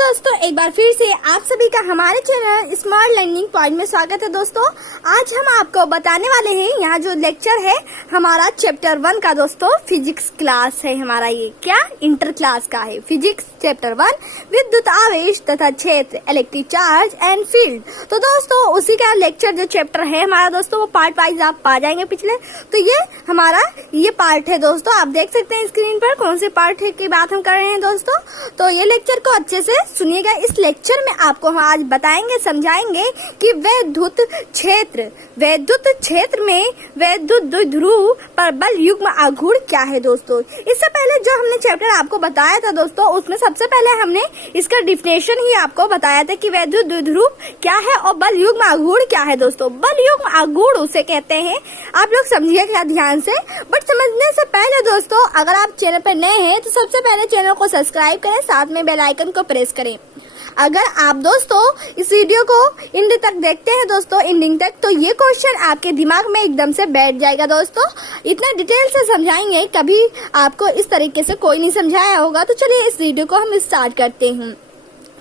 दोस्तों, एक बार फिर से आप सभी का हमारे चैनल स्मार्ट लर्निंग पॉइंट में स्वागत है। दोस्तों, आज हम आपको बताने वाले हैं, यहाँ जो लेक्चर है हमारा चैप्टर 1 का दोस्तों फिजिक्स क्लास है। हमारा ये क्या इंटर क्लास का है, फिजिक्स चैप्टर 1 विद्युत आवेश तथा क्षेत्र, इलेक्ट्रिक चार्ज एंड फील्ड। तो दोस्तों उसी का लेक्चर जो चैप्टर है हमारा दोस्तों, वो पार्ट वाइज आप पा जाएंगे पिछले। तो ये हमारा ये पार्ट है दोस्तों, आप देख सकते हैं स्क्रीन पर कौन से पार्ट है की बात हम कर रहे हैं दोस्तों। तो ये लेक्चर को अच्छे से सुनिएगा। इस लेक्चर में आपको हम आज बताएंगे, समझाएंगे कि वैद्युत क्षेत्र में वैद्युत द्विध्रुव पर बल युग्म आघूर्ण क्या है दोस्तों। इससे पहले जो हमने चैप्टर आपको बताया था दोस्तों, उसमें सबसे पहले हमने इसका डिफिनेशन ही आपको बताया था कि वैद्युत द्विध्रुव क्या है और बल युग्म आघूर्ण क्या है दोस्तों। बल युग्म आघूर्ण उसे कहते हैं, आप लोग समझिएगा ध्यान से। बट समझने से पहले दोस्तों, अगर आप चैनल पर नए हैं तो सबसे पहले चैनल को सब्सक्राइब करें, साथ में बेल आइकन को प्रेस करें। अगर आप दोस्तों इस वीडियो को एंड तक देखते हैं दोस्तों, एंडिंग तक, तो ये क्वेश्चन आपके दिमाग में एकदम से बैठ जाएगा दोस्तों। इतना डिटेल से समझाएंगे, कभी आपको इस तरीके से कोई नहीं समझाया होगा। तो चलिए इस वीडियो को हम स्टार्ट करते हैं।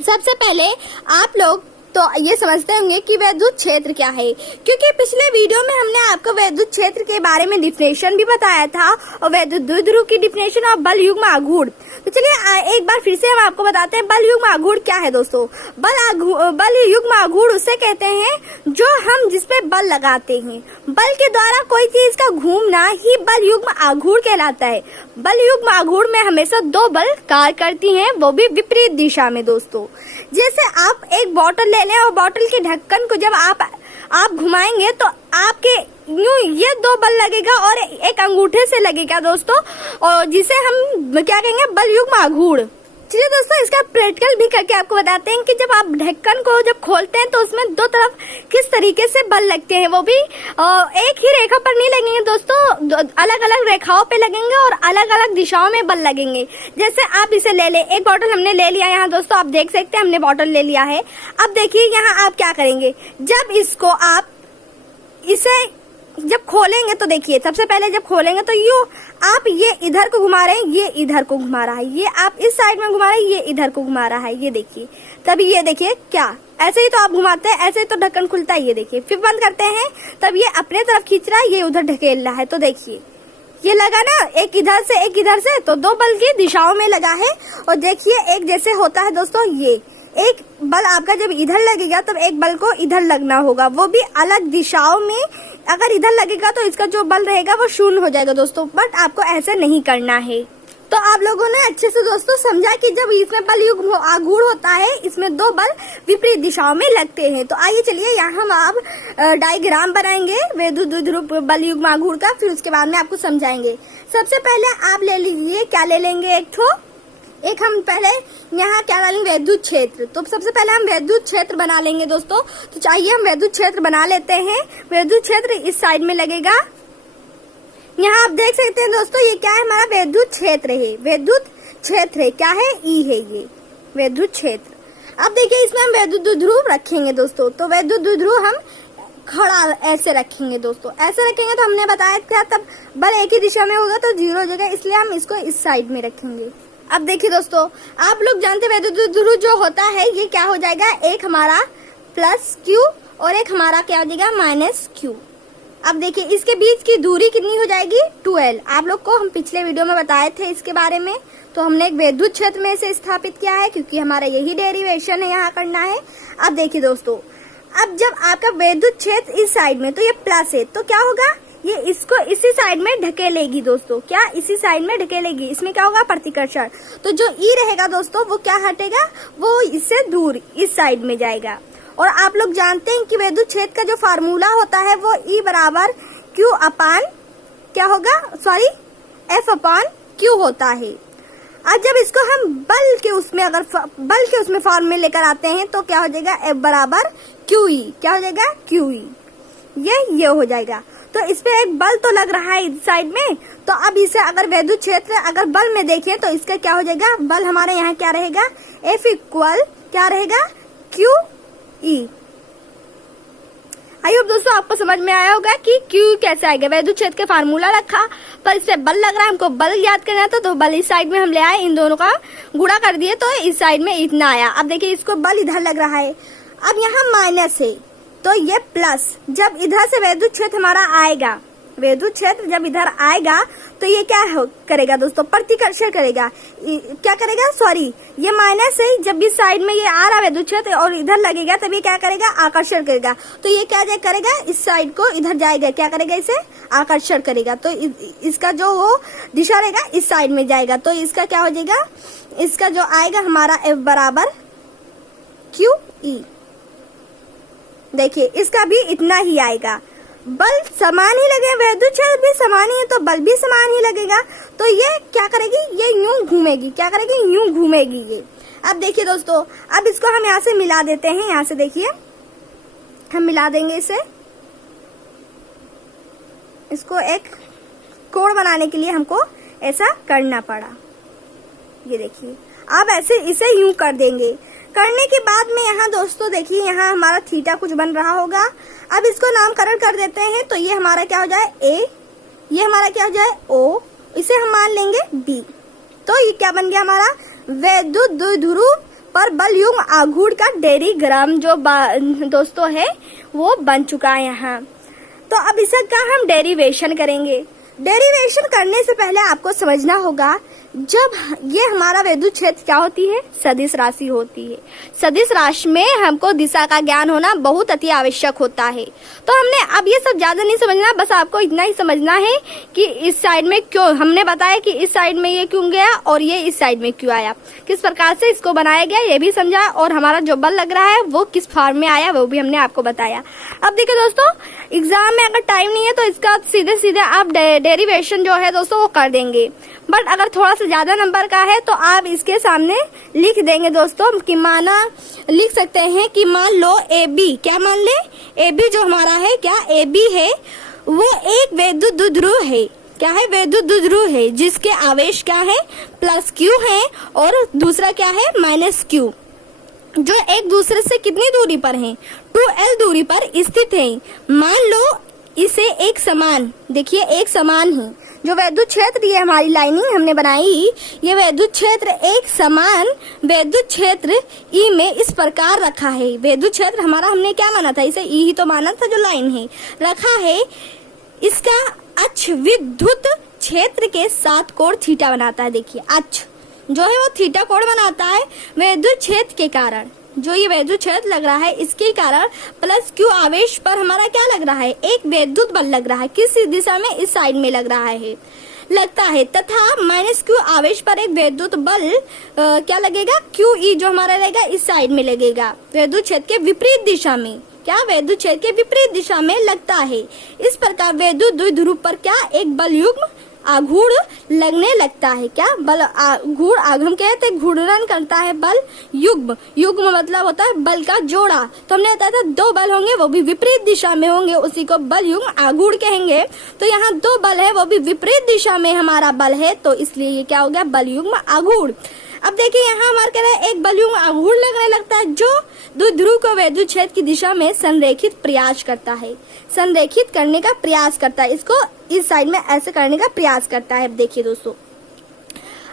सबसे पहले आप लोग तो ये समझते होंगे कि वैद्युत क्षेत्र क्या है, क्योंकि पिछले वीडियो में हमने आपको वैद्युत क्षेत्र के बारे में डिफिनेशन भी बताया था और वैद्युत द्विध्रुव की डिफिनेशन और बल युग्म आघूर्ण। तो चलिए एक बार फिर से हम आपको बताते हैं बल युग्म आघूर्ण क्या है दोस्तों। बल युग्म आघूर्ण उसे कहते हैं जो हम जिसपे बल लगाते हैं, बल के द्वारा कोई चीज का घूमना ही बल युग्म आघूर्ण कहलाता है। बल युग्म आघूर्ण में हमेशा दो बल कार्य करती हैं, वो भी विपरीत दिशा में दोस्तों। जैसे आप एक बॉटल ले लें और बॉटल के ढक्कन को जब आप घुमाएंगे तो आपके यूं ये दो बल लगेगा और एक अंगूठे से लगेगा दोस्तों, और जिसे हम क्या कहेंगे बल युग्म आघूर्ण। चलिए दोस्तों इसका प्रैक्टिकल भी करके आपको बताते हैं कि जब आप ढक्कन को जब खोलते हैं तो उसमें दो तरफ किस तरीके से बल लगते हैं, वो भी एक ही रेखा पर नहीं लगेंगे दोस्तों, अलग अलग रेखाओं पे लगेंगे और अलग अलग दिशाओं में बल लगेंगे। जैसे आप इसे ले लें, एक बॉटल हमने ले लिया यहाँ दोस्तों, आप देख सकते हैं हमने बॉटल ले लिया है। अब देखिए यहाँ आप क्या करेंगे, जब इसको आप इसे जब खोलेंगे तो देखिए, सबसे पहले जब खोलेंगे तो यूं आप ये इधर को घुमा रहे हैं, ये इधर को घुमा रहा है, ये आप इस साइड में घुमा रहे हैं, ये इधर को घुमा रहा है, ये देखिए। तभी ये देखिए क्या ऐसे ही तो आप घुमाते हैं, ऐसे ही तो ढक्कन खुलता है, ये देखिए। फिर बंद करते हैं, तब ये अपने तरफ खींच रहा है, ये उधर ढकेल रहा है। तो देखिए ये लगा ना, एक इधर से एक इधर से, तो दो बल की दिशाओं में लगा है। और देखिए एक जैसे होता है दोस्तों, ये एक बल आपका जब इधर लगेगा तब एक बल को इधर लगना होगा, वो भी अलग दिशाओं में। अगर इधर लगेगा तो इसका जो बल रहेगा वो शून्य हो जाएगा दोस्तों, बट आपको ऐसे नहीं करना है। तो आप लोगों ने अच्छे से दोस्तों समझा कि जब इसमें बल युग्म आघूर्ण होता है, इसमें दो बल विपरीत दिशाओं में लगते हैं। तो आइए चलिए यहाँ हम आप डायग्राम बनाएंगे वैद्युत द्विध्रुव बल युग्म आघूर्ण का, फिर उसके बाद में आपको समझाएंगे। सबसे पहले आप ले लीजिए, क्या ले लेंगे, एक हम पहले यहाँ क्या डालेंगे, वैद्युत क्षेत्र। तो सबसे पहले हम वैद्युत क्षेत्र बना लेंगे दोस्तों। तो चाहिए हम वैद्युत क्षेत्र बना लेते हैं। वैद्युत क्षेत्र इस साइड में लगेगा। यहाँ आप देख सकते हैं दोस्तों, ये क्या है, हमारा वैद्युत क्षेत्र है। वैद्युत क्षेत्र है, क्या है, ई है ये वैद्युत क्षेत्र। अब देखिए इसमें हम वैद्युत द्विध्रुव रखेंगे दोस्तों। तो वैद्युत द्विध्रुव हम खड़ा ऐसे रखेंगे दोस्तों, ऐसे रखेंगे तो हमने बताया था तब बल एक ही दिशा में होगा तो 0 हो जाएगा, इसलिए हम इसको इस साइड में रखेंगे। अब देखिए दोस्तों, आप लोग जानते हैं वैद्युत द्विध्रुव जो होता है ये क्या हो जाएगा, एक हमारा प्लस क्यू और एक हमारा क्या हो जाएगा माइनस क्यू। अब देखिए इसके बीच की दूरी कितनी हो जाएगी, 2L। आप लोग को हम पिछले वीडियो में बताए थे इसके बारे में। तो हमने एक वैद्युत क्षेत्र में इसे स्थापित किया है, क्योंकि हमारा यही डेरिवेशन है यहाँ करना है। अब देखिए दोस्तों, अब जब आपका वैद्युत क्षेत्र इस साइड में, तो ये प्लस है, तो क्या होगा, ये इसको इसी साइड में ढकेलेगी दोस्तों। क्या इसी साइड में ढकेलेगी, इसमें क्या होगा, प्रतिकर्षण। तो जो ई रहेगा दोस्तों वो क्या हटेगा, वो इससे दूर इस साइड में जाएगा। और आप लोग जानते हैं कि वैद्युत क्षेत्र का जो फार्मूला होता है वो ई बराबर क्यू अपान क्या होगा, सॉरी एफ अपान क्यू होता है। आज जब इसको हम बल के उसमें फॉर्म में लेकर आते हैं तो क्या हो जाएगा, एफ बराबर क्यू ई, क्या हो जाएगा, क्यू ई, ये हो जाएगा। तो इस पे एक बल तो लग रहा है इस साइड में। तो अब इसे अगर वैद्युत क्षेत्र अगर बल में देखें तो इसका क्या हो जाएगा, बल हमारे यहाँ क्या रहेगा, F इक्वल क्या रहेगा, क्यू ई। आई होप दोस्तों आपको समझ में आया होगा कि क्यू कैसे आएगा। वैद्युत क्षेत्र के फार्मूला रखा, पर इससे बल लग रहा है, हमको बल याद करना था, तो बल इस साइड में हम ले आए, इन दोनों का गुणा कर दिए तो इस साइड में इतना आया। अब देखिए इसको बल इधर लग रहा है, अब यहाँ माइनस है तो ये प्लस। जब इधर से वैद्युत क्षेत्र हमारा आएगा, वैद्युत क्षेत्र जब इधर आएगा तो ये क्या करेगा दोस्तों, प्रतिकर्षण करेगा। क्या करेगा, सॉरी ये माइनस है, जब इस साइड में ये आ रहा वैद्युत क्षेत्र और इधर लगेगा तब ये क्या करेगा, आकर्षण करेगा। तो ये क्या करेगा, इस साइड को इधर जाएगा, क्या करेगा, इसे आकर्षण करेगा। तो इसका जो वो दिशा रहेगा इस साइड में जाएगा, तो इसका क्या हो जाएगा, इसका जो आएगा हमारा F बराबर QE। देखिए इसका भी इतना ही आएगा। बल समान ही लगे, वैद्युत क्षेत्र भी समान ही है तो बल भी समान ही लगेगा। तो ये क्या करेगी, ये यूं घूमेगी, क्या करेगी, यूं घूमेगी ये। अब देखिए दोस्तों, अब इसको हम यहाँ से मिला देते हैं, यहाँ से देखिए हम मिला देंगे इसे। इसको एक कोण बनाने के लिए हमको ऐसा करना पड़ा। ये देखिए अब ऐसे इसे यूं कर देंगे। करने के बाद में यहाँ दोस्तों देखिए यहाँ हमारा थीटा कुछ बन रहा होगा। अब इसको नामकरण कर देते हैं, तो ये हमारा क्या हो जाए A, ये हमारा क्या हो जाए O, इसे हम मान लेंगे B। तो ये क्या बन गया हमारा, वैद्युत द्विध्रुव पर बल युग्म आघूर्ण का डेरिग्राम जो दोस्तों है वो बन चुका है यहाँ। तो अब इसका हम डेरिवेशन करेंगे। डेरिवेशन करने से पहले आपको समझना होगा, जब ये हमारा वैद्युत क्षेत्र क्या होती है, सदिश राशि होती है। सदिश राशि में हमको दिशा का ज्ञान होना बहुत अति आवश्यक होता है। तो हमने अब ये सब ज्यादा नहीं समझना, बस आपको इतना ही समझना है कि इस साइड में क्यों, हमने बताया कि इस साइड में ये क्यों गया और ये इस साइड में क्यों आया, किस प्रकार से इसको बनाया गया ये भी समझा, और हमारा जो बल लग रहा है वो किस फॉर्म में आया वो भी हमने आपको बताया। अब देखिए दोस्तों, एग्जाम में अगर टाइम नहीं है तो इसका सीधे सीधे आप डेरिवेशन जो है दोस्तों वो कर देंगे, बट अगर थोड़ा सा ज्यादा नंबर का है तो आप इसके सामने लिख देंगे दोस्तों कि माना लिख सकते हैं कि मान लो AB, क्या मान ले, AB जो हमारा है, क्या AB है वो एक वैद्युत द्विध्रुव है। क्या है, वैद्युत द्विध्रुव है जिसके आवेश क्या है, प्लस Q है और दूसरा क्या है, माइनस Q, जो एक दूसरे से कितनी दूरी पर हैं, 2L दूरी पर स्थित है। मान लो इसे एक समान, देखिए एक समान है जो वैद्युत क्षेत्र, ये हमारी लाइनिंग हमने बनाई, ये वैद्युत क्षेत्र एक समान वैद्युत क्षेत्र E में इस प्रकार रखा है। वैद्युत क्षेत्र हमारा हमने क्या माना था, इसे E ही तो माना था, जो लाइन है रखा है। इसका अक्ष विद्युत क्षेत्र के साथ कोण थीटा बनाता है। देखिए अक्ष जो है वो थीटा कोण बनाता है वैद्युत क्षेत्र के कारण, जो ये वैद्युत क्षेत्र लग रहा है इसके कारण प्लस Q आवेश पर हमारा क्या लग रहा है, एक वैद्युत बल लग रहा है। किस दिशा में, इस साइड में लग रहा है, लगता है, तथा माइनस Q आवेश पर एक वैद्युत बल क्या लगेगा, QE जो हमारा रहेगा इस साइड में लगेगा, वैद्युत क्षेत्र के विपरीत दिशा में, क्या वैद्युत क्षेत्र के विपरीत दिशा में लगता है। इस प्रकार वैद्युत द्विध्रुव पर क्या एक बल युग्म आघूर्ण लगने लगता है। क्या बल आघूर्ण, हम कहते हैं घूर्णन करता है बल युग्म, युग्म मतलब होता है बल का जोड़ा। तो हमने बताया था दो बल होंगे वो भी विपरीत दिशा में होंगे, उसी को बल युग्म आघूर्ण कहेंगे। तो यहाँ दो बल है वो भी विपरीत दिशा में हमारा बल है, तो इसलिए ये क्या हो गया, बल युग्म आघूर्ण। अब देखिए यहाँ हमारे कह रहे हैं एक बल युग्म आघूर्ण लगने लगता है जो द्विध्रुव को वैद्युत क्षेत्र की दिशा में संरेखित प्रयास करता है, संरेखित करने का प्रयास करता है, इसको इस साइड में ऐसे करने का प्रयास करता है। अब देखिए दोस्तों,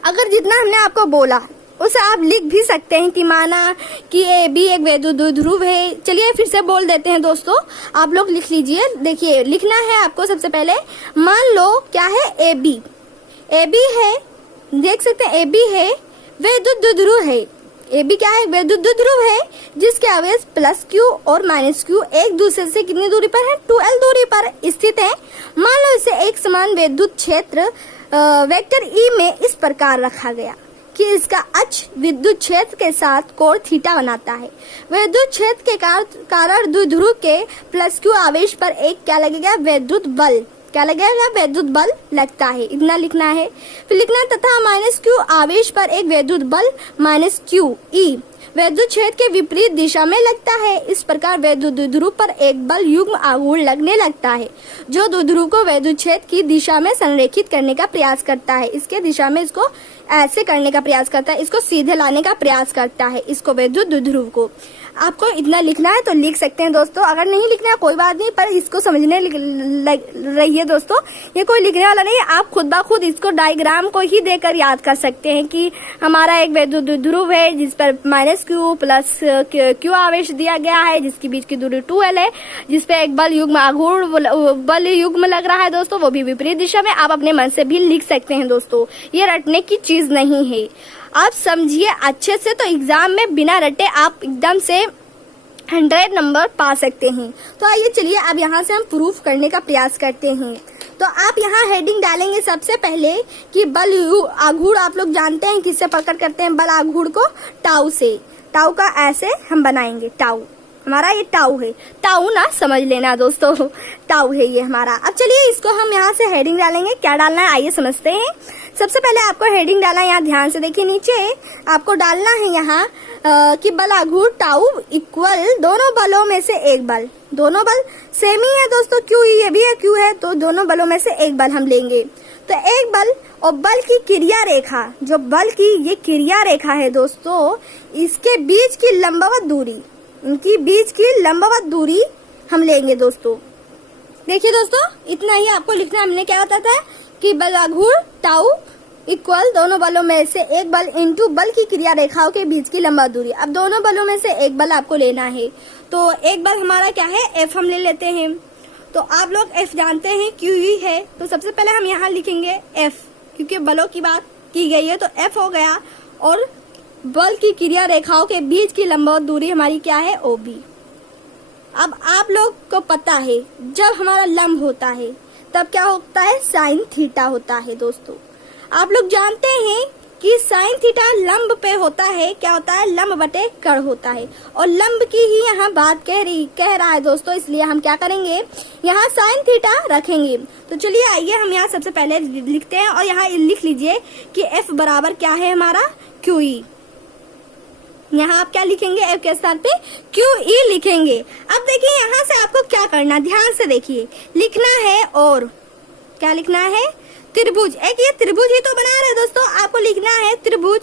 अगर जितना हमने आपको बोला उसे आप लिख भी सकते हैं कि माना कि AB एक वैद्युत द्विध्रुव है। चलिए फिर से बोल देते हैं दोस्तों, आप लोग लिख लीजिए। देखिए लिखना है आपको, सबसे पहले मान लो क्या है, AB है, देख सकते हैं AB है वैद्युत द्विध्रुव है। AB क्या है, वैद्युत द्विध्रुव है जिसके आवेश प्लस Q और माइनस Q एक दूसरे से कितनी दूरी पर है, 2L दूरी पर स्थित है। मान लो इसे एक समान वैद्युत क्षेत्र वेक्टर E में इस प्रकार रखा गया कि इसका अक्ष विद्युत क्षेत्र के साथ कोण थीटा बनाता है। विद्युत क्षेत्र के कारण द्विध्रुव के प्लस Q आवेश पर एक क्या लगेगा, वैद्युत बल, क्या लगेगा, वैद्युत बल लगता है, इतना लिखना है। फिर लिखना तथा माइनस Q आवेश पर एक वैद्युत बल माइनस QE वैद्युत छेद के विपरीत दिशा में लगता है। इस प्रकार वैद्युत द्विध्रुव पर एक बल युग्म आघूर्ण लगने लगता है जो द्विध्रुव को वैद्युत छेद की दिशा में संरेखित करने का प्रयास करता है। इसके दिशा में इसको ऐसे करने का प्रयास करता है, इसको सीधे लाने का प्रयास करता है, इसको वैद्युत द्विध्रुव को। आपको इतना लिखना है तो लिख सकते हैं दोस्तों, अगर नहीं लिखना है कोई बात नहीं, पर इसको समझने रहिए दोस्तों। ये कोई लिखने वाला नहीं है, आप खुद ब खुद इसको डायग्राम को ही देकर याद कर सकते हैं कि हमारा एक वैद्युत द्विध्रुव है जिस पर -q प्लस q आवेश दिया गया है, जिसके बीच की दूरी 2l है, जिसपे एक बल युग्म आघूर्ण बल युग्म लग रहा है दोस्तों, वो भी विपरीत दिशा में। आप अपने मन से भी लिख सकते हैं दोस्तों, ये रटने की चीज नहीं है। आप समझिए अच्छे से तो एग्जाम में बिना रटे आप एकदम से 100 नंबर पा सकते हैं। तो आइए चलिए अब यहाँ से हम प्रूफ करने का प्रयास करते हैं। तो आप यहाँ हेडिंग डालेंगे सबसे पहले कि बल आघूर्ण आप लोग जानते हैं किससे पकड़ करते हैं बल आघूर्ण को, टाउ से। टाउ का ऐसे हम बनाएंगे, टाउ हमारा ये टाउ है, टाउ ना समझ लेना दोस्तों, टाउ है ये हमारा। अब चलिए इसको हम यहाँ से हेडिंग डालेंगे, क्या डालना है आइए समझते हैं। सबसे पहले आपको हेडिंग डालना है, यहाँ ध्यान से देखिए नीचे आपको डालना है यहाँ कि बल आघूर्ण टाउ इक्वल दोनों बलों में से एक बल। दोनों बल सेम ही है दोस्तों, क्यू ये भी है क्यू है, तो दोनों बलों में से एक बल हम लेंगे। तो एक बल और बल की क्रिया रेखा, जो बल की ये क्रिया रेखा है दोस्तों, इसके बीच की लंबवत दूरी, इनकी बीच की लंबवत दूरी हम लेंगे दोस्तों। देखिए दोस्तों इतना ही आपको लिखना। हमने क्या बताया था कि बल आघूर्ण टाउ इक्वल दोनों बलों में से एक बल इंटू बल की क्रिया रेखाओं के बीच की लंबा दूरी। अब दोनों बलों में से एक बल आपको लेना है, तो एक बल हमारा क्या है, एफ हम ले लेते हैं। तो आप लोग एफ जानते हैं क्यू ही है, तो सबसे पहले हम यहाँ लिखेंगे एफ, क्योंकि बलों की बात की गई है, तो एफ हो गया। और बल की क्रिया रेखाओं के बीच की लंबवत दूरी हमारी क्या है, OB। अब आप लोग को पता है जब हमारा लंब होता है तब क्या होता है, साइन थीटा होता है दोस्तों। आप लोग जानते हैं कि साइन थीटा लंब पे होता है, क्या होता है, लंब बटे कर्ण होता है, और लंब की ही यहाँ बात कह रहा है दोस्तों, इसलिए हम क्या करेंगे, यहाँ साइन थीटा रखेंगे। तो चलिए आइए हम यहाँ सबसे पहले लिखते हैं, और यहाँ लिख लीजिए कि F बराबर क्या है हमारा, QE। यहाँ आप क्या लिखेंगे, F के स्थान पे QE लिखेंगे। अब देखिए यहाँ से आपको क्या करना, ध्यान से देखिए, लिखना है, और क्या लिखना है, त्रिभुज। एक ये त्रिभुज ही तो बना रहे दोस्तों, आपको लिखना है त्रिभुज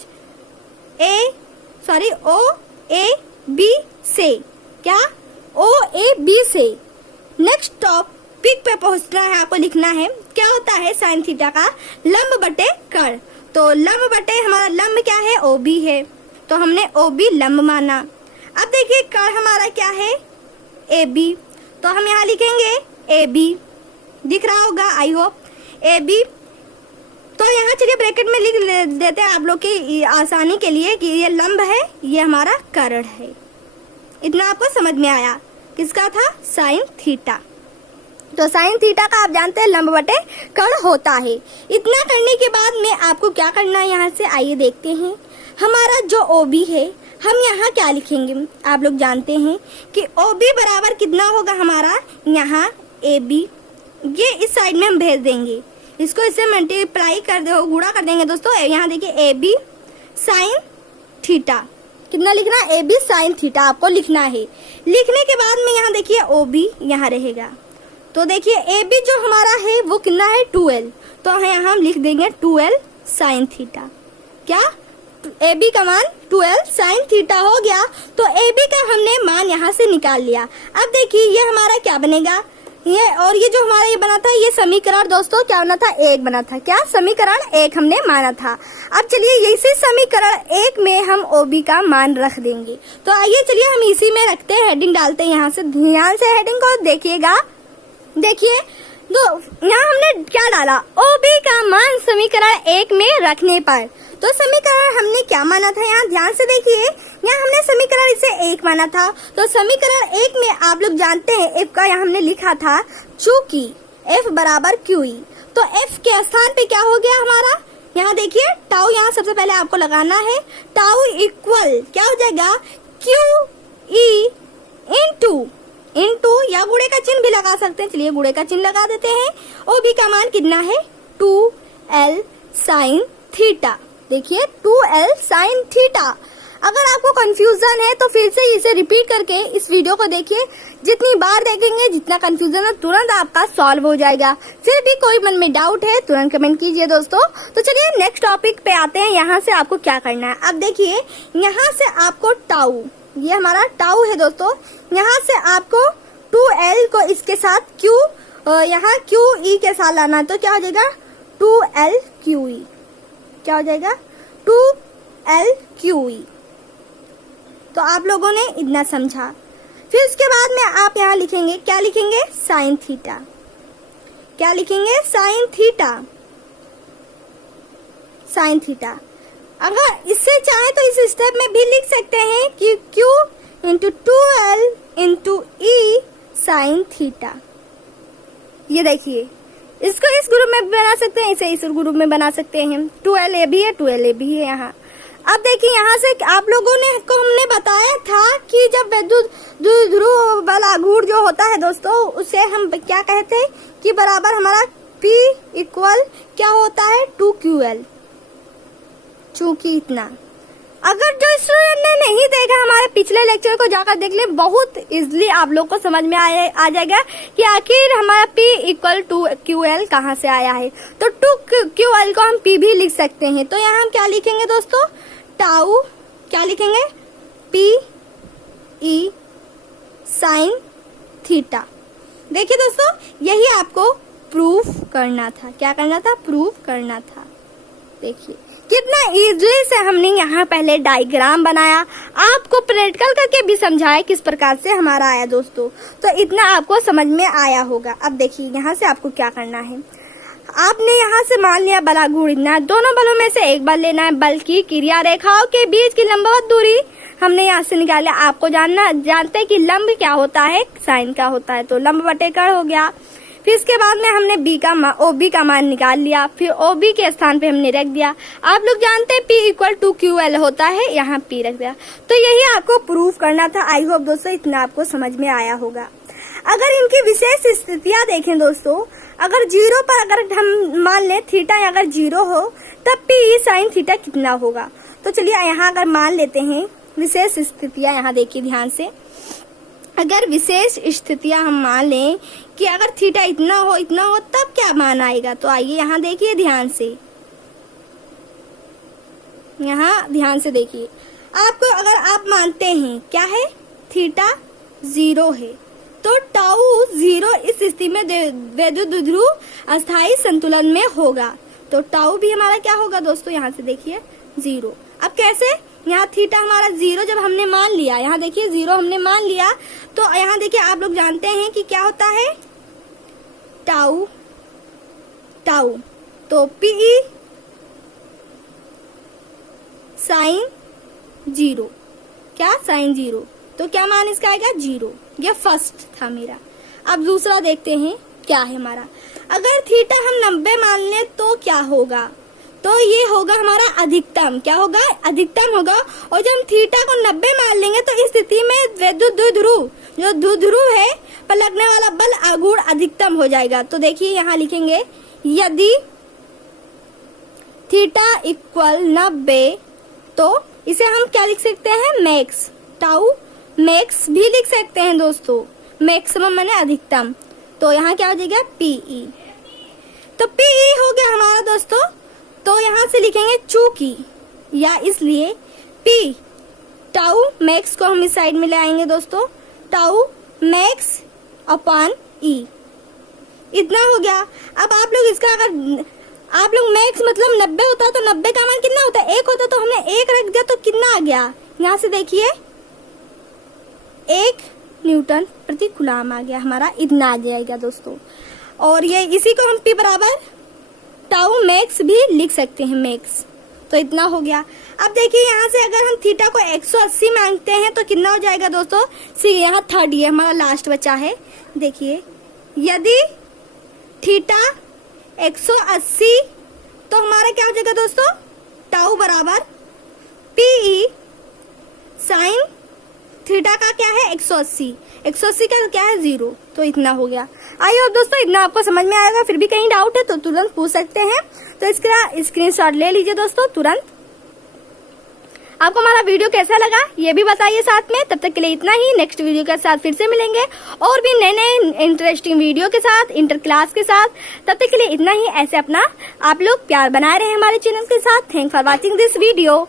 OAB से, क्या, OAB से नेक्स्ट टॉपिक पे पहुंचना है। आपको लिखना है क्या होता है, साइन थीटा का लंब बटे कर्ण। तो लंब बटे हमारा लंब क्या है, OB है, तो हमने OB लंब माना। अब देखिए कर्ण हमारा क्या है, AB, तो हम यहाँ लिखेंगे AB, दिख रहा होगा आई होप, AB। तो यहाँ चलिए ब्रैकेट में लिख देते हैं आप लोग की आसानी के लिए कि ये लंब है, ये हमारा कर्ण है। इतना आपको समझ में आया, किसका था, साइन थीटा। तो साइन थीटा का आप जानते हैं लंब बटे कर्ण होता है। इतना करने के बाद में आपको क्या करना है, यहाँ से आइए देखते हैं। हमारा जो OB है हम यहाँ क्या लिखेंगे, आप लोग जानते हैं कि OB बराबर कितना होगा हमारा, यहाँ AB, ये इस साइड में हम भेज देंगे, इसको इससे मल्टीप्लाई कर दो, गुणा कर देंगे दोस्तों। यहाँ देखिए AB साइन थीटा, कितना लिखना है, AB साइन थीटा आपको लिखना है। लिखने के बाद में यहाँ देखिए OB यहाँ रहेगा, तो देखिए AB जो हमारा है वो कितना है, 2L, तो यहाँ हम लिख देंगे 2L साइन थीटा। क्या, AB का मान 2L साइन थीटा हो गया, तो AB का हमने मान यहाँ से निकाल लिया। अब देखिए ये हमारा क्या बनेगा, ये और ये जो हमारा ये बना था, ये समीकरण दोस्तों क्या बना था, 1 बना था, क्या, समीकरण 1 हमने माना था। अब चलिए इसी समीकरण 1 में हम OB का मान रख देंगे। तो आइए चलिए हम इसी में रखते हैं, हेडिंग डालते हैं, यहाँ से ध्यान से हेडिंग को देखिएगा। देखिए तो यहाँ हमने क्या डाला, OB का मान समीकरण 1 में रखने पर, तो समीकरण हमने क्या माना था, यहाँ ध्यान से देखिए, यहाँ हमने समीकरण इसे 1 माना था, तो समीकरण 1 में आप लोग जानते हैं F का यहाँ हमने लिखा था, चूंकि F बराबर QE, तो F के स्थान पे क्या हो गया हमारा, यहाँ देखिए टाउ, यहाँ सबसे पहले आपको लगाना है, टाउ इक्वल क्या हो जाएगा, QE इंटू या गुणे का चिन्ह भी लगा सकते हैं, चलिए गुणे का चिन्ह लगा देते हैं। OB का मान कितना है, 2L साइन थीटा, देखिए 2L साइन थीटा। अगर आपको कंफ्यूजन है तो फिर से इसे रिपीट करके इस वीडियो को देखिए। जितनी बार देखेंगे जितना कंफ्यूजन है तुरंत आपका सॉल्व हो जाएगा। फिर भी कोई मन में डाउट है तुरंत कमेंट कीजिए दोस्तों। तो चलिए नेक्स्ट टॉपिक पे आते हैं। यहाँ से आपको क्या करना है, अब देखिए यहाँ से आपको टाउ, ये हमारा टाउ है दोस्तों, यहाँ से आपको 2l को इसके साथ q, यहाँ QE के साथ लाना है। तो क्या हो जाएगा 2l QE, क्या हो जाएगा 2l QE। तो आप लोगों ने इतना समझा। फिर उसके बाद में आप यहाँ लिखेंगे, क्या लिखेंगे साइन थीटा, क्या लिखेंगे साइन थीटा, साइन थीटा। अगर इससे चाहे तो इस स्टेप में भी लिख सकते हैं कि Q into 2l into E sine theta. ये देखिए इसको इस ग्रुप में बना सकते हैं, इसे इस ग्रुप में बना सकते हैं। 2l ए भी है 2l ए भी है यहाँ। अब देखिए यहाँ से आप लोगों ने को हमने बताया था कि जब विद्युत ध्रुव बल आघूर्ण जो होता है दोस्तों उसे हम क्या कहते हैं कि बराबर हमारा P इक्वल क्या होता है 2QL। चूंकि इतना, अगर जो स्टूडेंट ने नहीं देखा हमारे पिछले लेक्चर को जाकर देख ले, बहुत इजीली आप लोग को समझ में आ जाएगा कि आखिर हमारा P इक्वल 2QL कहाँ से आया है। तो 2QL को हम P भी लिख सकते हैं। तो यहाँ हम क्या लिखेंगे दोस्तों, टाउ, क्या लिखेंगे PE साइन थीटा। देखिए दोस्तों यही आपको प्रूफ करना था, क्या करना था, प्रूफ करना था। देखिए कितना इजीली से हमने यहाँ पहले डायग्राम बनाया, आपको प्रैक्टिकल करके भी समझाया किस प्रकार से हमारा आया दोस्तों। तो इतना आपको समझ में आया होगा। अब देखिए यहाँ से आपको क्या करना है, आपने यहाँ से मान लिया बल आघूर्ण इतना, दोनों बलों में से एक बल लेना है। बल की क्रिया रेखाओं के बीच की लंबवत दूरी हमने यहाँ से निकाला। आपको जानते हैं कि लंब क्या होता है, साइन का होता है, तो लंब बटे कर्ण हो गया। फिर इसके बाद में हमने OB का मान निकाल लिया, फिर OB के स्थान पे हमने रख दिया। आप लोग जानते हैं P इक्वल 2QL होता है, यहाँ P रख दिया। तो यही आपको प्रूफ करना था। आई होप दोस्तों इतना आपको समझ में आया होगा। अगर इनकी विशेष स्थितियां देखें दोस्तों, अगर 0 पर अगर हम मान लें थीटा अगर 0 हो तब PE साइन थीटा कितना होगा। तो चलिए यहाँ अगर मान लेते हैं विशेष स्थितियां, यहाँ देखिए ध्यान से, अगर विशेष स्थितियां हम मान लें कि अगर थीटा इतना हो तब क्या मान आएगा। तो आइए यहाँ देखिए ध्यान से, यहाँ ध्यान से देखिए। आपको अगर आप मानते हैं क्या है थीटा 0 है तो टाउ 0 इस स्थिति में विद्युत ध्रुव अस्थायी संतुलन में होगा। तो टाउ भी हमारा क्या होगा दोस्तों, यहाँ से देखिए 0। अब कैसे, यहाँ थीटा हमारा 0 जब हमने मान लिया, यहाँ देखिए 0 हमने मान लिया, तो यहाँ देखिए आप लोग जानते हैं कि क्या होता है टाउ, टाउ। तो PE साइन 0, क्या साइन 0, तो क्या मान इसका आएगा 0। ये फर्स्ट था मेरा। अब दूसरा देखते हैं क्या है हमारा। अगर थीटा हम 90 मान लें तो क्या होगा, तो ये होगा हमारा अधिकतम, क्या होगा अधिकतम होगा। और जब हम थीटा को 90 मान लेंगे तो इस स्थिति में विद्युत द्विध्रुव जो द्विध्रुव है पर लगने वाला बल आघूर्ण अधिकतम हो जाएगा। तो देखिए यहाँ लिखेंगे यदि थीटा इक्वल 90 तो इसे हम क्या लिख सकते हैं मैक्स, टाउ मैक्स भी लिख सकते हैं दोस्तों, मैक्सिमम माने अधिकतम। तो यहाँ क्या हो जाएगा PE। तो PE हो गया हमारा दोस्तों। तो यहाँ से लिखेंगे चूंकि या इसलिए P टाउ मैक्स को हम इस साइड में ले आएंगे दोस्तों, टाउ मैक्स अपॉन E। इतना हो गया। अब आप लोग इसका अगर आप लोग मैक्स मतलब 90 होता तो 90 का मान कितना होता है 1 होता, तो हमने 1 रख दिया तो कितना आ गया, यहाँ से देखिए 1 न्यूटन प्रति कूलम आ गया हमारा, इतना आ जाएगा दोस्तों। और ये इसी को हम P बराबर टाउ मैक्स भी लिख सकते हैं मैक्स। तो इतना हो गया। अब देखिए यहाँ से अगर हम थीटा को 180 मांगते हैं तो कितना हो जाएगा दोस्तों, यहाँ थर्ड ये हमारा लास्ट बचा है। देखिए यदि थीटा 180 तो हमारा क्या हो जाएगा दोस्तों, टाउ बराबर PE साइन थीटा का क्या है 180, 180 का क्या है 0। तो इतना हो गया। आई होप दोस्तों इतना आपको समझ में आएगा। फिर भी कहीं डाउट है तो तुरंत पूछ सकते हैं। तो इसका स्क्रीनशॉट ले लीजिए दोस्तों तुरंत। आपको हमारा वीडियो कैसा लगा ये भी बताइए साथ में। तब तक के लिए इतना ही, नेक्स्ट वीडियो के साथ फिर से मिलेंगे और भी नए नए इंटरेस्टिंग वीडियो के साथ, इंटर क्लास के साथ। तब तक के लिए इतना ही, ऐसे अपना आप लोग प्यार बनाए रहे हमारे चैनल के साथ। Thanks for watching this video.